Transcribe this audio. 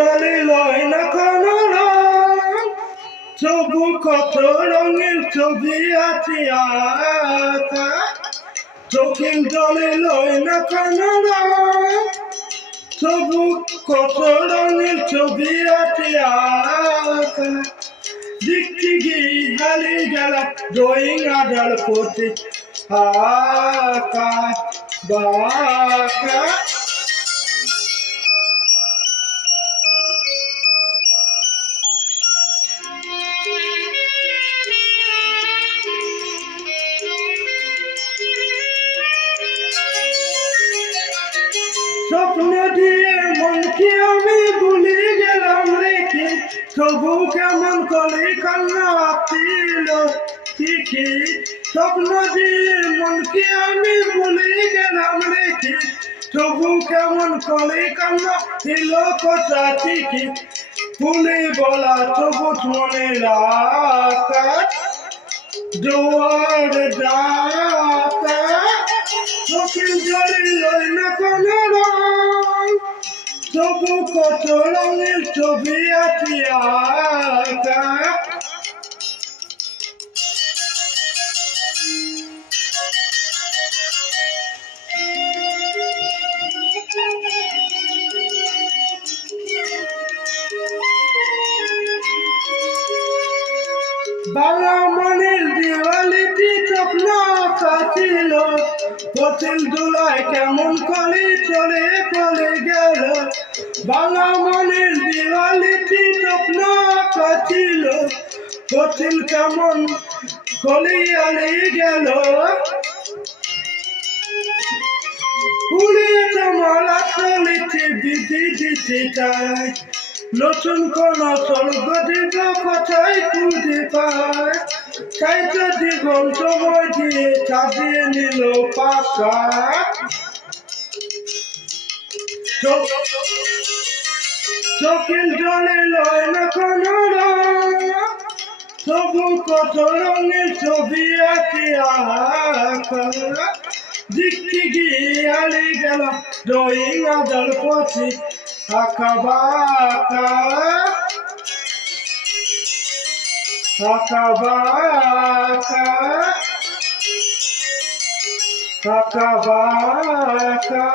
জলে লয় না কোনো রং, তবু কত রঙের ছবি আছে আঁকা। চোখের জলে লয় না কোনো রং, তবু কত রঙের ছবি আছে আঁকা। দেখতে গিয়ে হারিয়ে গেলাম ড্রয়িং আঁকার প্রতি আঁকা বাঁকা। স্বপ্ন দিয়ে মনকে আমি ভুলে গেলাম রেখে, তবু কেমন করে কান্না আসছিল ঠিকই। স্বপ্ন দিয়ে মনকে আমি ভুলে গেলাম রেখে, তবু কেমন করে কান্না এলো কথা ঠিকই। ভুলে বলা তবু মনে রাখা জোয়ার ডাকা। চোখের জলে লয় না কোনো রং, তবু কত রঙের ছবি আছে আঁকা। বাবা মনের দিওয়ালিতে স্বপ্ন আঁকা ছিল, পথের দোলায় কেমন করে চলে পড়ে গেল। বাবা মনের দিওয়ালিতে স্বপ্ন আঁকা ছিল, পথের কেমন করে হারিয়ে গেল। উড়িয়ে তোমার আঁচলিতে বিধি দিতে চাই, নতুন কোন স্বর্গ দিব কোথায় খুঁজে পায়। তাই তো জীবন সময় দিয়ে সাজিয়ে নিল পাকা। চোখের জলে লয় না কোনো রং, তবু কত রঙের ছবি আছে আঁকা। দেখতে গিয়ে হারিয়ে গেলাম ড্রয়িং আঁকার পথে আঁকা বাঁকা আঁকা বাঁকা আঁকা বাঁকা।